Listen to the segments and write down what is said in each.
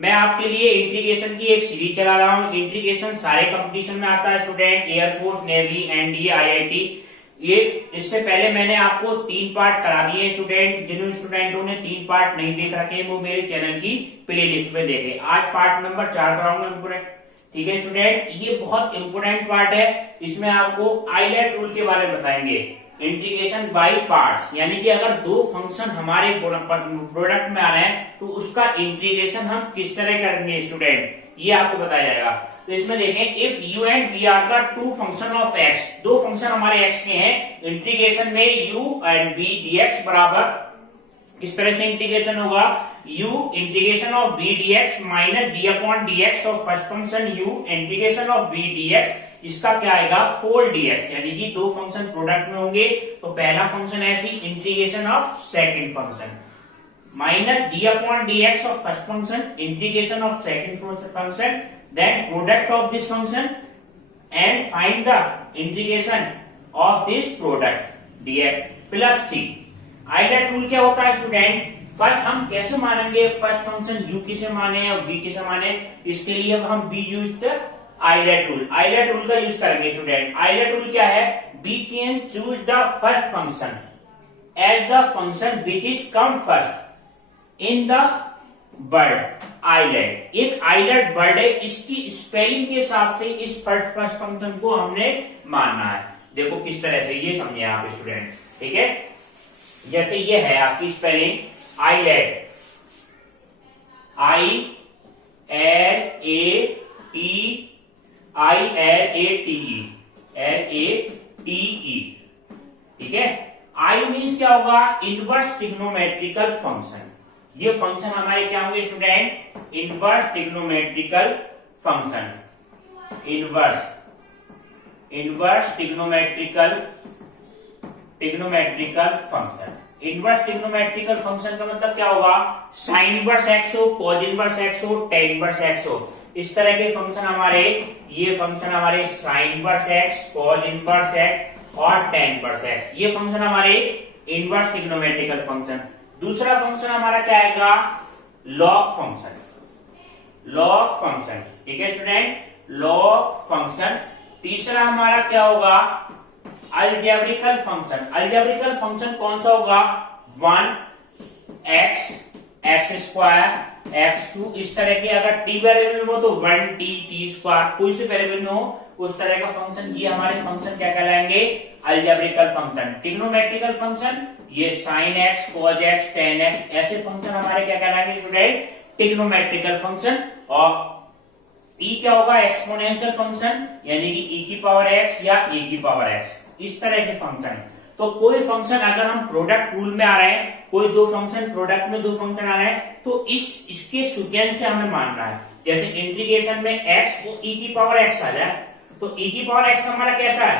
मैं आपके लिए इंटीग्रेशन की एक सीरीज चला रहा हूँ। इंटीग्रेशन सारे कंपटीशन में आता है student, air force, navy, NDA, IIT. ये इससे पहले मैंने आपको 3 पार्ट करा दिए स्टूडेंट। जिन स्टूडेंटों ने 3 पार्ट नहीं देख रखे वो मेरे चैनल की प्ले लिस्ट में देखे। आज पार्ट नंबर 4 कराऊंगा। ठीक है स्टूडेंट, ये बहुत इंपोर्टेंट पार्ट है। इसमें आपको आइलेट रूल के बारे में बताएंगे। इंटीग्रेशन बाय पार्ट्स, यानी कि अगर दो फंक्शन हमारे प्रोडक्ट में आ रहे हैं तो उसका इंटीग्रेशन हम किस तरह करेंगे स्टूडेंट, ये आपको बताया जाएगा। तो इसमें देखें, if u and v are the two function of x, दो फंक्शन हमारे x के हैं, इंटीग्रेशन में u एंड v dx बराबर किस तरह से इंटीग्रेशन होगा, u integration of v dx minus d upon dx of first function u integration of v dx, इसका क्या आएगा होल dx, यानी कि दो फंक्शन प्रोडक्ट में होंगे तो पहला फंक्शन ऐसी integration of second function minus d upon dx of first function integration of second function, then product of this function and find the integration of this product dx plus c। ILATE rule क्या होता है student, first हम कैसे मानेंगे first function u किसे माने और v किसे माने, इसके लिए अब हम b use ILATE rule, ILATE rule का यूज करेंगे स्टूडेंट। आइलेट रूल क्या है, b can choose the first function as the function which is come first in the word ILATE. एक आइलेट वर्ड है, इसकी स्पेलिंग के हिसाब से इस फर्स्ट फंक्शन को हमने मानना है। देखो किस तरह से, ये समझे आप स्टूडेंट। ठीक है, जैसे ये है आपकी स्पेलिंग आइलेट, ILATE, ठीक है। आई मीन्स क्या होगा, इनवर्स ट्रिग्नोमेट्रिकल फंक्शन। ये फंक्शन हमारे क्या होंगे student, inverse trigonometrical function, inverse trigonometrical function. Inverse trigonometrical function का मतलब क्या होगा, साइन इनवर्स एक्स हो, कॉज इनवर्स एक्स हो, टेन इनवर्स एक्स हो, इस तरह के फंक्शन हमारे, ये फंक्शन हमारे sine inverse x, cause inverse x और टेन इनवर्स एक्स, ये फंक्शन हमारे इनवर्स ट्रिग्नोमेट्रिकल फंक्शन। दूसरा फंक्शन हमारा क्या आएगा, लॉग फंक्शन, ठीक है स्टूडेंट, लॉग फंक्शन। तीसरा हमारा क्या होगा, अलजेब्रिकल फंक्शन। अलजेब्रिकल फंक्शन कौन सा होगा, 1x, x2, x2, इस तरह के। अगर t वेरिएबल हो तो 1t, t2, कोई से वेरिएबल में हो उस तरह का फंक्शन, ये हमारे फंक्शन क्या कहलाएंगे, अलजेब्रिकल फंक्शन। ट्रिग्नोमेट्रिकल फंक्शन, ये sin x, cos x, tan x, ऐसे फंक्शन हमारे क्या कहलाएंगे स्टूडेंट, ट्रिग्नोमेट्रिकल फंक्शन। और e क्या होगा, एक्सपोनेंशियल फंक्शन, यानी कि e की पावर x या e की पावर x, इस तरह के फंक्शन। तो कोई फंक्शन अगर हम प्रोडक्ट रूल में आ रहे हैं, कोई दो फंक्शन प्रोडक्ट में दो फंक्शन आ रहे हैं, तो इसके सीक्वेंस से हमें मानना है। जैसे इंटीग्रेशन में x को e की पावर x आ जाए तो e की पावर x हमारा कैसा है,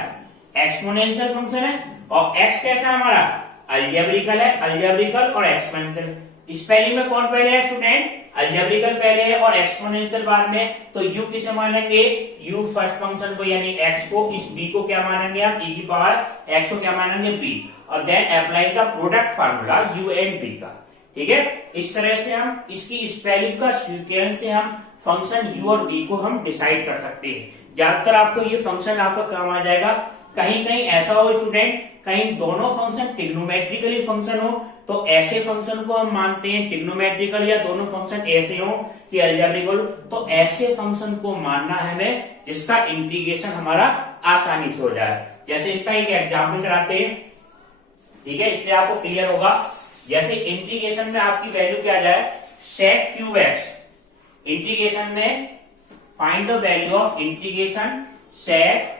एक्सपोनेंशियल फंक्शन है, और x कैसा है हमारा, अलजेब्रिकल है, अलजेब्रिकल और एक्सपोनेंशियल। स्पेलिंग में कौन पहले है स्टूडेंट, अलजेब्रिकल पहले है और एक्सपोनेंशियल बाद में। तो u किसे मानेंगे, u फर्स्ट फंक्शन को यानी x को, इस b को क्या मानेंगे आप, e की पावर x को क्या मानेंगे b, और then apply the product formula u and b का। ठीक है, इस तरह से हम इसकी स्पेलिंग का सीक्वेंस से हम फंक्शन u और b को हम डिसाइड कर सकते हैं। ज्यादातर आपको ये फंक्शन आपको काम आ जाएगा। कहीं कहीं ऐसा हो स्टूडेंट, कहीं दोनों फंक्शन ट्रिग्नोमेट्रिकली फंक्शन हो तो ऐसे फंक्शन को हम मानते हैं ट्रिग्नोमेट्रिकल, या दोनों फंक्शन ऐसे हो कि अलजेब्रिकल, तो ऐसे फंक्शन को मानना है हमें जिसका इंटीग्रेशन हमारा आसानी से हो जाए। जैसे इसका एक एग्जाम्पल कराते हैं, ठीक है, इससे आपको क्लियर होगा। जैसे इंटीग्रेशन में आपकी वैल्यू क्या आ जाए, sec क्यूब एक्स, इंटीग्रेशन में find the value of integration sec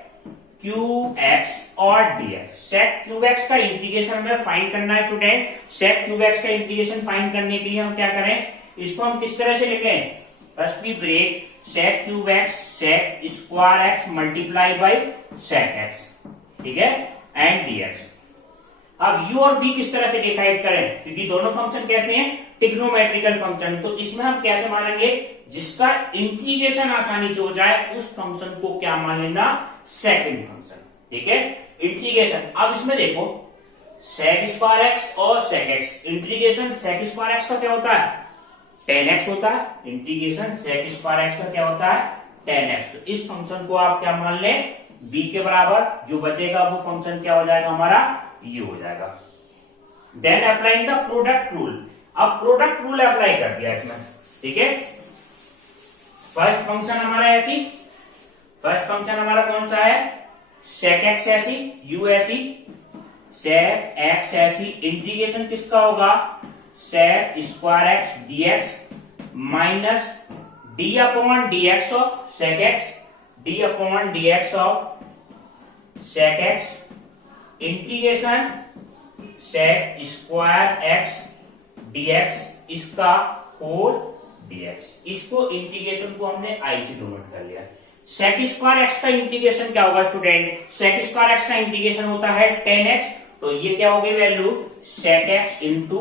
cube x और dx। sec क्यूब एक्स का इंटीग्रेशन हमें फाइंड करना है स्टूडेंट। sec क्यूब एक्स का इंटीग्रेशन फाइंड करने के लिए हम क्या करें, इसको हम किस तरह से लिखें, first we break sec cube x sec square x multiply by sec x, ठीक है, एंड dx। अब u और b किस तरह से डिसाइड करें, क्योंकि दोनों फंक्शन कैसे हैं, ट्रिग्नोमेट्रिकल फंक्शन। तो इसमें हम कैसे मानेंगे, जिसका इंटीग्रेशन आसानी से हो जाए उस फंक्शन को क्या मान लेना, सेकंड फंक्शन। ठीक है, इंटीग्रेशन। अब इसमें देखो sec स्क्वायर एक्स और sec x, integration sec square x का क्या होता है, 10x होता है, इंटीग्रेशन sec स्क्वायर x का क्या होता है 10x। तो इस फंक्शन को आप क्या मान लें b के बराबर, जो बचेगा वो फंक्शन क्या हो जाएगा हमारा ये हो जाएगा। Then applying the product rule, अब प्रोडक्ट रूल अप्लाई कर दिया इसमें, ठीक है। फर्स्ट फंक्शन हमारा ऐसी, फर्स्ट फंक्शन हमारा कौन सा है sec x ऐसी, u ऐसी, sec x ऐसी, इंटीग्रेशन किसका होगा sec square x dx minus d upon dx of sec x, d upon dx of sec x, integration sec square x dx इसका होल dx। इसको इंटीग्रेशन को हमने i से डिनोट कर लिया। sec स्क्वायर x का इंटीग्रेशन क्या होगा स्टूडेंट, sec स्क्वायर x का इंटीग्रेशन होता है 10x, तो ये क्या हो गई value sec x into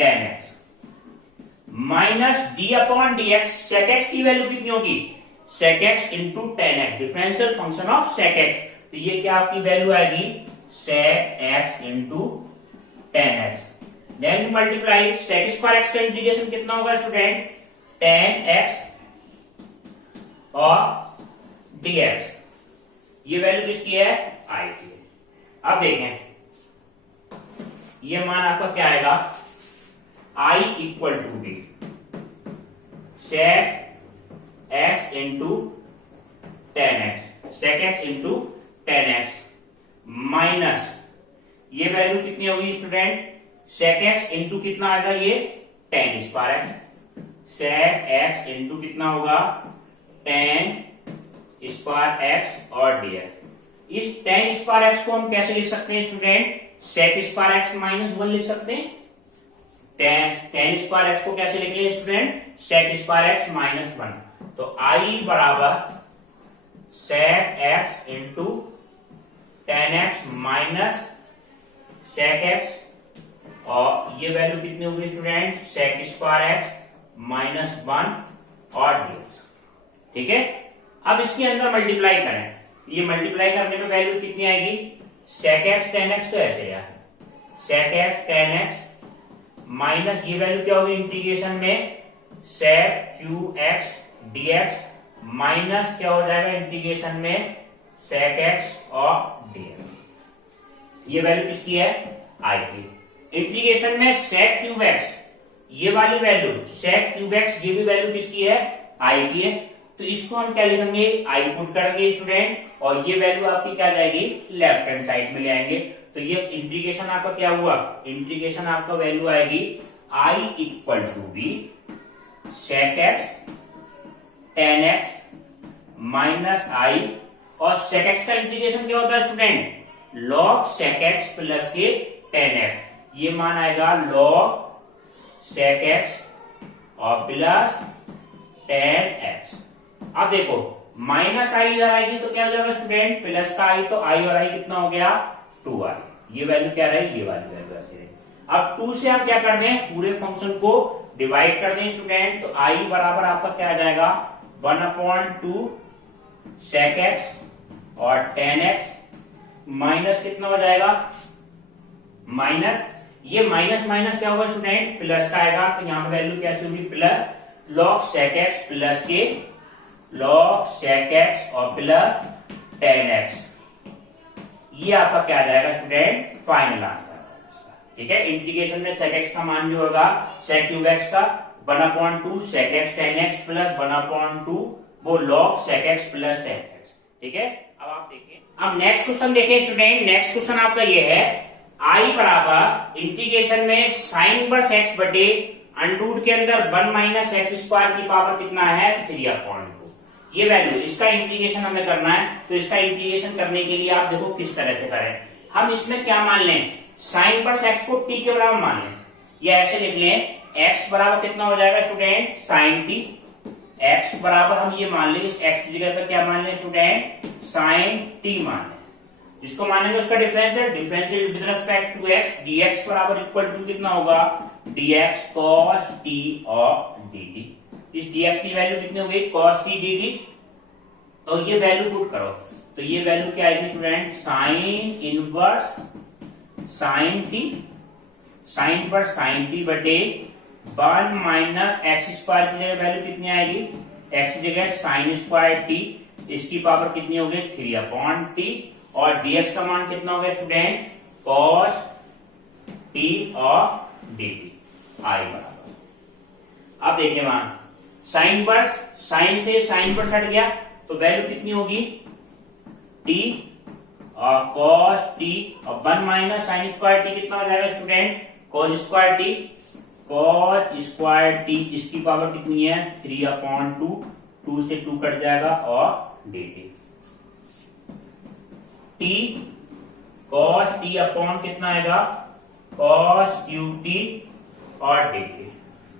10x minus d upon dx, sec x की वैल्यू कितनी होगी sec x into 10x, differential function of sec x। तो ये क्या आपकी वैल्यू आएगी sec x into 10x। Then multiply sec square x का integration कितना होगा स्टूडेंट 10x और dx, ये वैल्यू किसकी है i की। अब देखें ये मान आपका क्या आएगा i equal to B sec x into 10x, sec x into 10x minus ये वैल्यू कितनी होगी स्टूडेंट sec x इंटू कितना आएगा ये 10 square x, sec x into कितना होगा 10 स्क्वायर x और dx। इस 10 स्क्वायर x को हम कैसे लिख सकते हैं student sec square x minus 1 लिख सकते हैं। 10 स्क्वायर x को कैसे लिख लिया student sec square x minus 1, तो i बराबर sec x into 10x minus sec x, और ये वैल्यू कितनी होगी student sec square x minus 1 और dx, ठीक है। अब इसके अंदर मल्टीप्लाई करें, ये मल्टीप्लाई करने में वैल्यू कितनी आएगी sec x 10x, तो ऐसे यार sec x 10x माइनस ये वैल्यू क्या होगी इंटीग्रेशन में sec q x dx minus क्या हो जाएगा इंटीग्रेशन में sec x और dx, ये वैल्यू किसकी है i की। इंटीग्रेशन में sec क्यूब x, ये वाली वैल्यू sec क्यूब x, ये भी वैल्यू किसकी है i की है, तो इसको हम क्या लिखेंगे i पुट करेंगे स्टूडेंट, और ये वैल्यू आपकी क्या जाएगी लेफ्ट हैंड साइड में ले आएंगे। तो ये इंटीग्रेशन आपका क्या हुआ, इंटीग्रेशन आपका वैल्यू आएगी i equal to B sec x 10x minus i, और sec x का इंटीग्रेशन क्या होता है student log sec x plus के 10x, ये मान आएगा log sec x और प्लस 10x। अब देखो माइनस आई इधर आएगी तो क्या हो जाएगा स्टूडेंट प्लस का आई, तो आई और आई कितना हो गया 2i, ये वैल्यू क्या रही ये वाली वैल्यू ऐसे रही। अब 2 से हम क्या कर दें पूरे फंक्शन को डिवाइड कर दें स्टूडेंट, तो i बराबर आपका क्या आ जाएगा 1/2 sec x और 10x माइनस कितना हो जाएगा माइनस, ये माइनस माइनस क्या होगा स्टूडेंट प्लस का आएगा, तो यहां पर वैल्यू कैसे होगी plus log sec x plus के log sec x और प्लस 10x, ये आपका क्या आ जाएगा स्टूडेंट फाइनल आंसर, ठीक है। इंटीग्रेशन में sec x का मान जो होगा sec क्यूब x का 1/2 sec x 10x प्लस 1/2 वो log sec x plus 10x, ठीक है। अब आप देखिए, अब नेक्स्ट क्वेश्चन देखिए स्टूडेंट, नेक्स्ट क्वेश्चन आपका ये है i बराबर इंटीग्रेशन में साइन इनवर्स x बटे अंडरूट के अंदर 1 माइनस एक्स स्क्वायर की पावर कितना है 3/2, ये वैल्यू इसका इंटीग्रेशन हमें करना है। तो इसका इंटीग्रेशन करने के लिए आप देखो किस तरह से करें, हम इसमें क्या मान लें साइन इनवर्स x को t के बराबर मान लें, या ऐसे लिख लें x बराबर कितना हो जाएगा स्टूडेंट साइन t, x बराबर हम ये मान लें इस x की जगह पे क्या मान लें स्टूडेंट साइन t मान लें, जिसको मानेंगे उसका differential, differential with respect to x, dx बराबर इक्वल टू कितना होगा dx cos t और dt, इस dx की वैल्यू कितनी हो गई cos t dt, तो ये वैल्यू पुट करो, तो ये वैल्यू क्या आएगी student sine inverse sine t, sine inverse sine t बटे 1 माइनस एक्स स्क्वायर की जगह वैल्यू कितनी आएगी, एक्स की जगह साइन स्क्वायर टी, इसकी पावर कितनी होगी 3/t, और dx का मान कितना होगा स्टूडेंट, cos t और dt आई बराबर। अब देखिए मान साइन वर्स, साइन से साइन वर्स हट गया तो वैल्यू कितनी होगी t और cos t, और 1 माइनस साइन स्क्वायर टी कितना हो जाएगा student, cos square T, cos square T, इसकी पावर कितनी है 3/2, 2 से 2 कट जाएगा, और dt t cos t upon कितना आएगा cos qt और dt,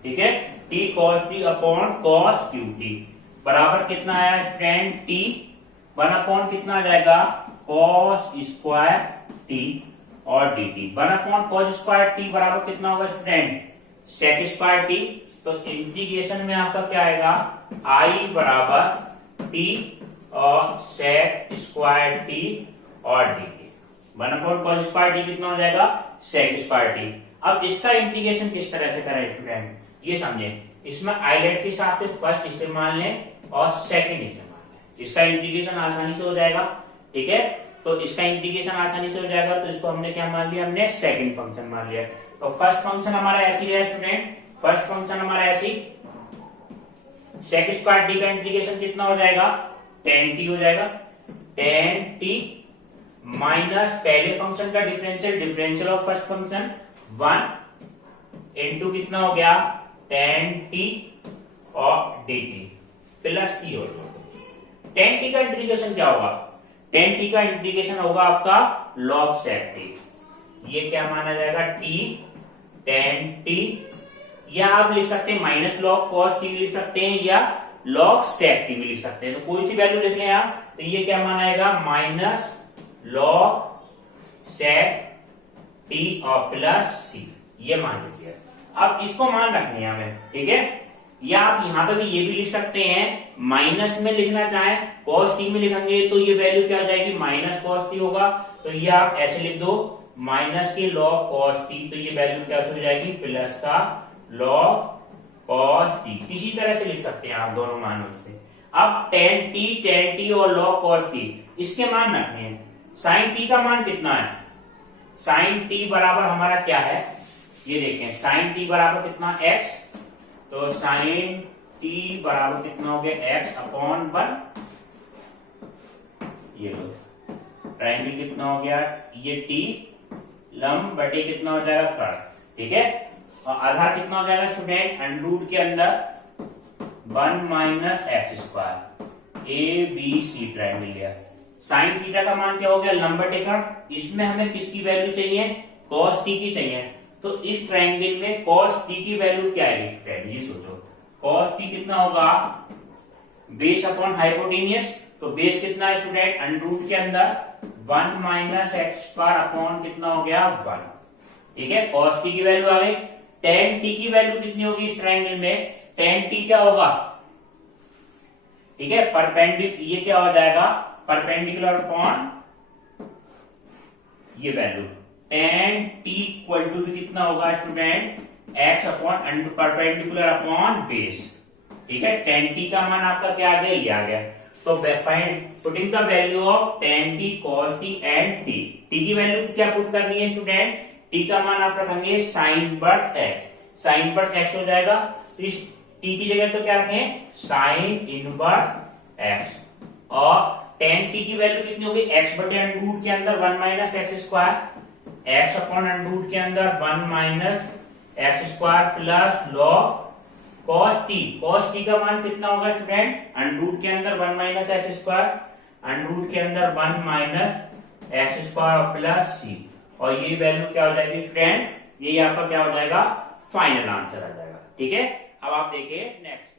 ठीक है, t cos t upon cos qt बराबर कितना आया स्टूडेंट, t 1 अपॉन कितना आ जाएगा cos स्क्वायर t और dt, 1 upon cos square t बराबर कितना होगा स्टूडेंट sec स्क्वायर t, तो इंटीग्रेशन में आपका क्या आएगा i बराबर t और sec स्क्वायर t और dt, 1 upon cos square t कितना हो जाएगा sec स्क्वायर t। अब इसका इंटीग्रेशन किस तरह से करें स्टूडेंट, ये समझे, इसमें आइलेट के हिसाब से फर्स्ट इस्तेमाल लें और सेकंड इस्तेमाल लें, इसका इंटीग्रेशन आसानी से हो जाएगा, ठीक है, तो इसका इंटीग्रेशन आसानी से हो जाएगा, तो इसको हमने क्या मान लिया, हमने सेकंड फंक्शन मान लिया। तो फर्स्ट फंक्शन हमारा ऐसी है स्टूडेंट, फर्स्ट फंक्शन हमारा ऐसी, सेक स्क्वायर टी का इंटीग्रेशन कितना हो जाएगा tan t हो जाएगा, tan t माइनस पहले फंक्शन का differential, differential of first function 1 into कितना हो गया tan t और dt प्लस c हो जाएगा। tan t का इंटीग्रेशन क्या होगा, tan t का इंटीग्रेशन होगा आपका log sec t, ये क्या माना जाएगा t tan t, या आप लिख सकते हैं माइनस लॉग cos t लिख सकते हैं, या log sec t भी लिख सकते हैं, तो कोई सी वैल्यू लिखें आप, तो ये क्या माना जाएगा माइनस log sec t और प्लस c, ये मान लीजिए। अब इसको मान रखनी है हमें, ठीक है, या आप यहां पे भी ये भी लिख सकते हैं, माइनस में लिखना चाहे cos t में लिखेंगे तो ये वैल्यू क्या हो जाएगी माइनस cos t होगा, तो ये आप ऐसे लिख दो माइनस के log cos t, तो ये वैल्यू क्या हो जाएगी प्लस का log cos t, किसी तरह से लिख सकते हैं आप दोनों मानों से। अब tan t और log cos t इसके मान रखने हैं, sin t का मान कितना है, sin t बराबर हमारा क्या है, ये देखें sin t बराबर कितना x, तो sin t बराबर कितना हो गया x अपॉन 1, ये लो ट्रायंगल कितना हो गया, ये t लंब बटे कितना हो जाएगा कर्ण, ठीक है, और आधार कितना हो जाएगा स्टूडेंट अंडर रूट के अंदर 1 minus x square, A B C triangle लिया। साइन थीटा का मान क्या हो गया लंब बटे कर्ण, इसमें हमें किसकी वैल्यू चाहिए cos t की चाहिए, तो इस ट्रायंगल में cos t की वैल्यू क्या आएगी, ये सोचो cos t कितना होगा बेस अपॉन हाइपोटेनियस, तो बेस कितना है स्टूडेंट अंडर रूट के अंदर 1 माइनस एक्स स्क्वायर अपॉन कितना हो गया 1, ठीक है, cos t की वैल्यू आ गई। tan t की वैल्यू कितनी होगी इस ट्रायंगल में, tan t क्या होगा, ठीक है, परपेंडिकुलर, ये क्या हो जाएगा परपेंडिकुलर अपॉन ये value tan t equal to भी कितना होगा student x upon perpendicular upon base, ठीक है, tan t का मान आपका क्या आ गया, ये आ गया, तो putting the value of tan t cos t and t, t की वैल्यू क्या पुट करनी है स्टूडेंट, t का मान आप रखेंगे sign inverse x, sign inverse x हो जाएगा, तो इस t की जगह तो क्या रखें साइन इनवर्स x, और tan t की वैल्यू कितनी होगी x बटे अंडर रूट के अंदर 1 minus x square, x upon under root के अंदर 1 minus x square plus log cos t का मान कितना होगा स्टूडेंट अंडर रूट के अंदर 1 minus x square, under root के अंदर 1 minus x square plus c, और ये वैल्यू क्या हो जाएगी स्टूडेंट, ये आपका क्या हो जाएगा फाइनल आंसर आ जाएगा, ठीक है। अब आप देखिए नेक्स्ट,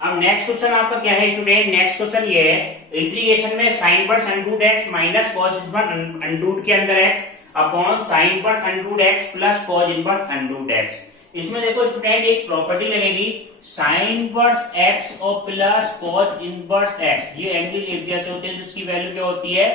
अब नेक्स्ट क्वेश्चन आपका क्या है स्टूडेंट, नेक्स्ट क्वेश्चन ये है इंटीग्रेशन में sine inverse under root x minus cos inverse under root के अंदर x upon sine inverse under root x plus cos inverse under root x। इसमें देखो स्टूडेंट एक प्रॉपर्टी लगेगी साइन इनवर्स x और प्लस cos इनवर्स x, ये angle एक जैसे होते हैं, जिसकी वैल्यू क्या होती है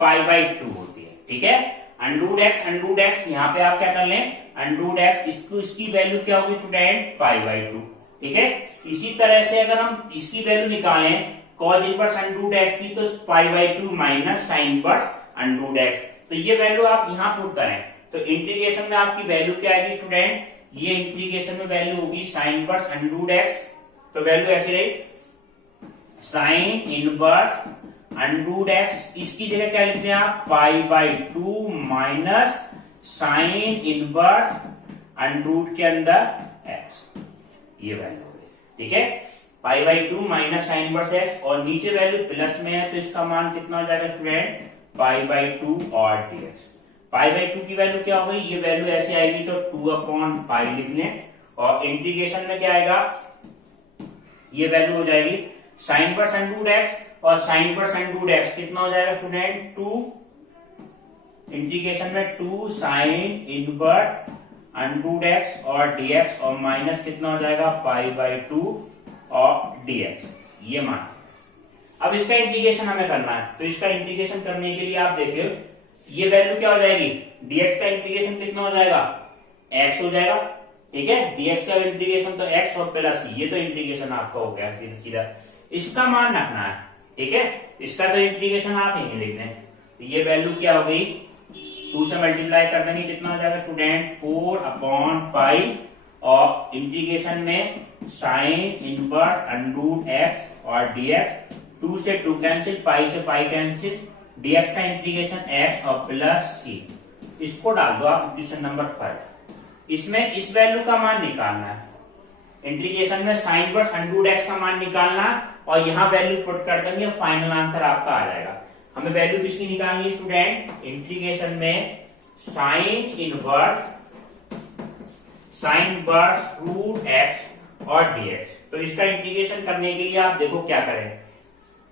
π/2 होती है, ठीक है, अंडरूट एक्स यहाँ पे आप क्या कर लें, अंडरूट एक्स, इसकी वैल्यू क्या होगी स्टूडेंट, पाई बाई टू। ठीक है, इसी तरह से अगर हम इसकी वैल्यू निकालें कॉज इनवर्स अंडरूट एक्स की, तो pi by two minus sine inverse under root x. तो ये वैल्यू आप यहाँ पुट करें तो इंटीग्रेशन में आपकी वैल्यू क्या आएगी स्टूडेंट, ये इंटीग्रेशन में वैल्यू होगी साइन इनवर्स अंडरूट एक्स। तो वैल्यू ऐसी रही साइन इनवर्स अंडरूट एक्स, इसकी जगह क्या लिखते हैं आप, pi by two minus sine inverse under root के अंदर एक्स, ये वैल्यू हो गई। ठीक है, pi by two minus sine inverse x, और नीचे वैल्यू प्लस में है तो इसका मान कितना हो जाएगा स्टूडेंट, पाई बाई टू और dx। पाई बाई टू की वैल्यू क्या हो गई, ये वैल्यू ऐसे आएगी तो 2/पाई लिख लें, और इंटीग्रेशन में क्या आएगा, ये वैल्यू हो जाएगी साइन इनवर्स अंडरूट एक्स, और साइन इनवर्स अंडरूट एक्स कितना हो जाएगा स्टूडेंट, 2 इंटीग्रेशन में 2 साइन इनवर्स अंडरूट एक्स और dx, और माइनस कितना हो जाएगा पाई बाई टू और dx, ये मान। अब इसका इंटीग्रेशन हमें करना है, तो इसका इंटीग्रेशन करने के लिए आप देखिए ये वैल्यू क्या हो जाएगी, dx का इंटीग्रेशन कितना हो जाएगा, x हो जाएगा। ठीक है, dx का इंटीग्रेशन तो x और प्लस, ये तो इंटीग्रेशन आपका हो गया सीधा सीधा। इसका मान रखना है, ठीक है, इसका तो इंटीग्रेशन आप यही लिख दें। तो ये वैल्यू क्या हो गई, 2 से मल्टीप्लाई कर देंगे कितना हो जाएगा स्टूडेंट, 4/पाई, और इंटीग्रेशन में साइन इनवर्स अंडरूट एक्स और dx, 2 से 2 कैंसिल, पाई से पाई कैंसिल, dx का इंटीग्रेशन x और प्लस c, इसको डाल दो आप इक्वेशन नंबर 5। इसमें इस वैल्यू का मान निकालना है, इंटीग्रेशन में साइन इनवर्स अंडरूट एक्स का मान निकालना, और यहाँ वैल्यू पुट कर देंगे, फाइनल आंसर आपका आ जाएगा। हमें वैल्यू किसकी निकालनी है स्टूडेंट, इंटीग्रेशन में साइन इनवर्स रूट एक्स और dx। तो इसका इंटीग्रेशन करने के लिए आप देखो क्या करें,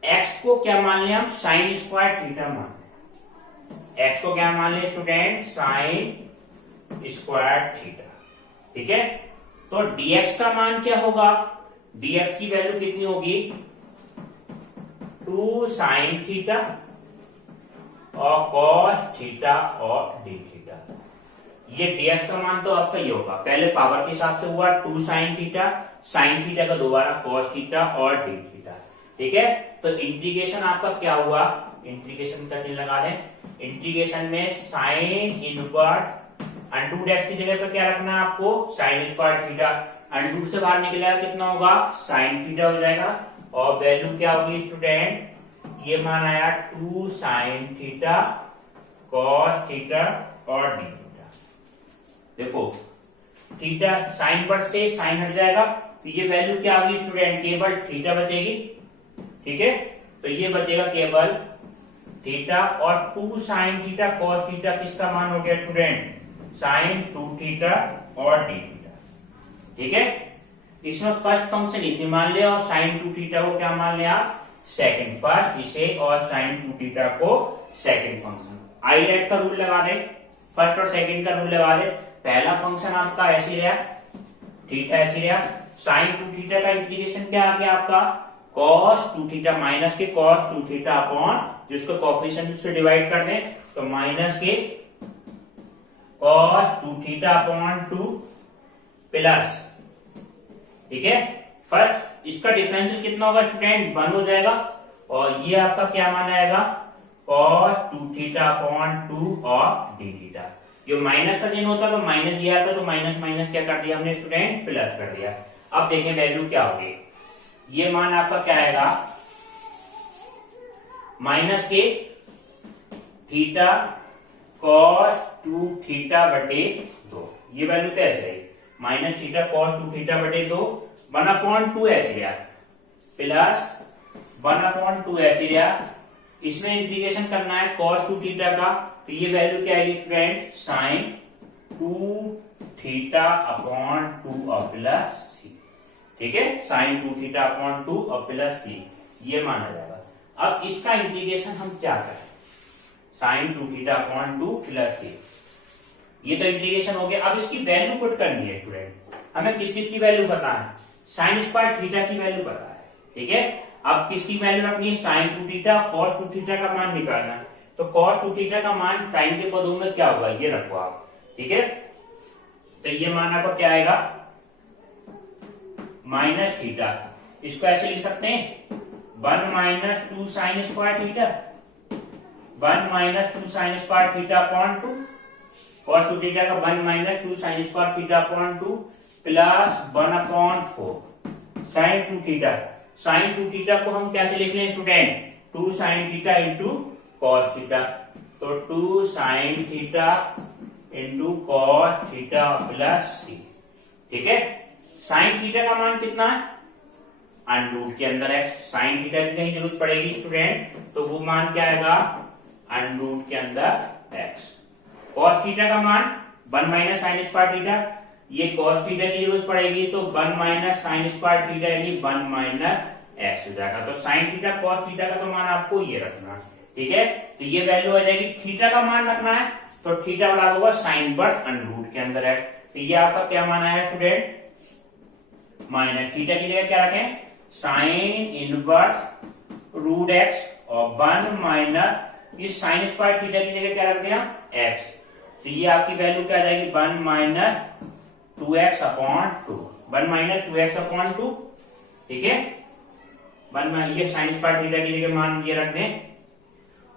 x को क्या मान लें हम, साइन स्क्वायर थीटा मान लें, x को क्या मान लें स्टूडेंट, साइन स्क्वायर थीटा। ठीक है, तो dx का मान क्या होगा, dx की वैल्यू कितनी होगी, 2 साइन थीटा और कॉस थीटा और डी थीटा। ये dx का मान तो आपका ये होगा, पहले पावर के हिसाब से हुआ 2 साइन थीटा, साइन थीटा का दोबारा कॉस थीटा और डी थीटा। ठीक है, तो इंटीग्रेशन आपका क्या हुआ, इंटीग्रेशन का चिन्ह लगा दें, इंटीग्रेशन में साइन इनवर्स अंडरूट एक्स की जगह पर क्या रखना है आपको, साइन स्क्वायर थीटा, अंडरूट से बाहर निकलेगा कितना होगा, साइन थीटा हो जाएगा, और वैल्यू क्या होगी स्टूडेंट, ये मान आया 2 साइन थीटा कॉस थीटा और डी थीटा। देखो थीटा साइन पर से साइन हट जाएगा, तो ये वैल्यू क्या होगी स्टूडेंट, केवल थीटा बचेगी। ठीक है, तो ये बचेगा केवल थीटा, और 2 साइन थीटा कॉस थीटा किसका मान हो गया स्टूडेंट, साइन 2 थीटा और डी थीटा। ठीक है, इसमें फर्स्ट फंक्शन इसे मान लिया, और साइन 2 थीटा को क्या मान लिया, सेकंड, फर्स्ट इसे और साइन 2 थीटा को सेकंड फंक्शन। आईलेट का रूल लगा दे, फर्स्ट और सेकंड का रूल लगा दे। पहला फंक्शन आपका ऐसे रहा, थीटा ऐसे रहा, साइन 2 थीटा का इंटीग्रेशन क्या आ गया आपका, कॉस 2 थीटा माइनस के कॉस 2 थीटा अपॉन, जिसको कोफिशिएंट से डिवाइड कर दें तो माइनस के कॉस 2 थीटा अपॉन 2 प्लस। ठीक है, फर्स्ट इसका डिफरेंशियल कितना होगा स्टूडेंट, 1 हो जाएगा, और ये आपका क्या मान आएगा, कॉस 2 थीटा अपॉन 2 और डी थीटा। जो माइनस का चिन्ह होता तो माइनस दिया था, तो माइनस माइनस क्या कर दिया हमने स्टूडेंट, प्लस कर दिया। अब देखें वैल्यू क्या होगी, ये मान आपका क्या आएगा, माइनस के थीटा कॉस 2 थीटा बटे 2, ये वैल्यू तो ऐसे रही, माइनस थीटा कॉस 2 थीटा बटे 2, 1/2 ऐसे लिया, प्लस 1/2 ऐसे लिया। इसमें इंटीग्रेशन करना है कॉस 2 थीटा का, तो ये वैल्यू क्या आएगी फ्रेंड, साइन 2 थीटा अपॉन 2 और प्लस सी। ठीक है, साइन 2 थीटा अपॉन 2 और प्लस सी, ये माना जाएगा। अब इसका इंटीग्रेशन हम क्या करें, साइन 2 थीटा अपॉन 2 प्लस सी, ये तो इंटीग्रेशन हो गया। अब इसकी वैल्यू पुट करनी है स्टूडेंट, हमें किस किस की वैल्यू पता है, साइन स्क्वायर थीटा की वैल्यू पता है। ठीक है, अब किसकी वैल्यू रखनी है, साइन 2 थीटा, कॉस 2 थीटा का मान निकालना है, तो cos 2 थीटा का मान साइन के पदों में क्या होगा ये रखो आप, ठीक है। तो ये मान आपका क्या आएगा माइनस थीटा, इसको ऐसे लिख सकते हैं 1 minus 2 sine square theta, 1 minus 2 sine square theta upon 2, cos 2 theta का 1 minus 2 sine square theta upon 2 plus 1 upon 4 sine 2 theta. Sine 2 theta को हम कैसे लिख लें student, 2 sine theta into cos theta, तो 2 sine theta into cos theta plus C, ठीक है। Sign theta का मान कितना है अंडर रूट के अंदर x, साइन थीटा की कहीं जरूरत पड़ेगी स्टूडेंट तो वो मान क्या आएगा अंडर रूट के अंदर x। कॉस थीटा का मान 1 माइनस साइन स्क्वायर थीटा, ये कॉस थीटा की जरूरत पड़ेगी तो 1 माइनस साइन स्क्वायर थीटा यानी 1 माइनस x हो जाएगा। तो साइन थीटा कॉस थीटा का तो मान आपको ये रखना है, ठीक है। तो ये वैल्यू आ जाएगी, थीटा का मान रखना है तो थीटा बराबर होगा साइन इनवर्स अंडर रूट के अंदर है, तो ये आपका क्या माना है स्टूडेंट माइनस थीटा की जगह क्या रखें साइन इनवर्स रूट एक्स और 1 माइनस इस साइन स्क्वायर थीटा की जगह क्या रखते हैं एक्स, तो ये आपकी वैल्यू क्या आ जाएगी 1 minus 2x upon 2, 1 minus 2x upon 2, ठीक है। 1 ये साइन स्क्वायर थीटा की जगह मान ये रख दें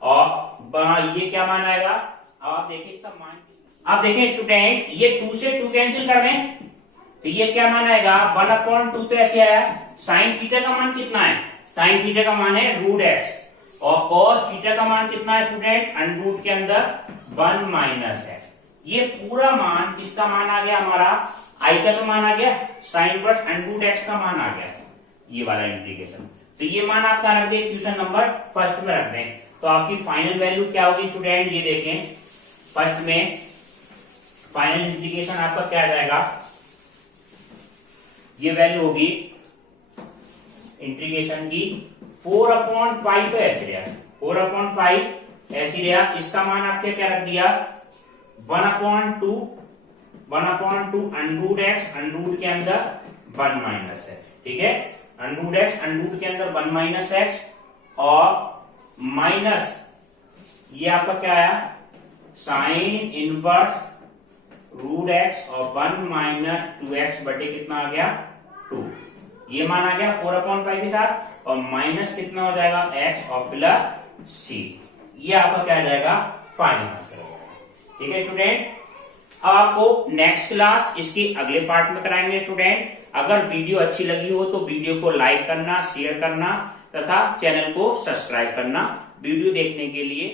और ये क्या मान आएगा, अब आप देखिए इसका मान, आप देखें स्टूडेंट ये 2 से 2 कैंसिल कर दें तो ये क्या मान आएगा 1 अपॉन 2, तो ऐसे आया। साइन थीटा का मान कितना है, साइन थीटा का मान है रूट एक्स और कॉस थीटा का मान कितना है स्टूडेंट अंडर रूट के अंदर 1 माइनस एक्स। ये पूरा मान किसका मान आ गया हमारा आई का तो मान आ गया, sine inverse under root x का मान आ गया, ये वाला इंटीग्रेशन। तो ये मान आप क्या रख दें क्वेश्चन नंबर फर्स्ट में रख दें, तो आपकी फाइनल वैल्यू क्या होगी स्टूडेंट ये देखें, फर्स्ट में फाइनल इंटीग्रेशन आपका क्या आ जाएगा, ये वैल्यू होगी इंटीग्रेशन की 4 अपॉन पाई, तो ऐसे रहा 4 अपॉन पाई ऐसी रहा, इसका मान आपके क्या रख दिया 1 upon 2 under root x, under root के अंदर 1 माइनस है, ठीक है। Under root x under root के अंदर 1 माइनस एक्स और माइनस ये आपका क्या आया साइन इनवर्स रूट एक्स और 1 माइनस 2x बटे कितना आ गया 2, ये मान आ गया 4 अपॉन 5 के साथ और माइनस कितना हो जाएगा x और प्लस c, ये आपका क्या आ जाएगा फाइनल आंसर, ठीक है स्टूडेंट। अब आपको नेक्स्ट क्लास इसकी अगले पार्ट में कराएंगे स्टूडेंट। अगर वीडियो अच्छी लगी हो तो वीडियो को लाइक करना, शेयर करना तथा चैनल को सब्सक्राइब करना। वीडियो देखने के लिए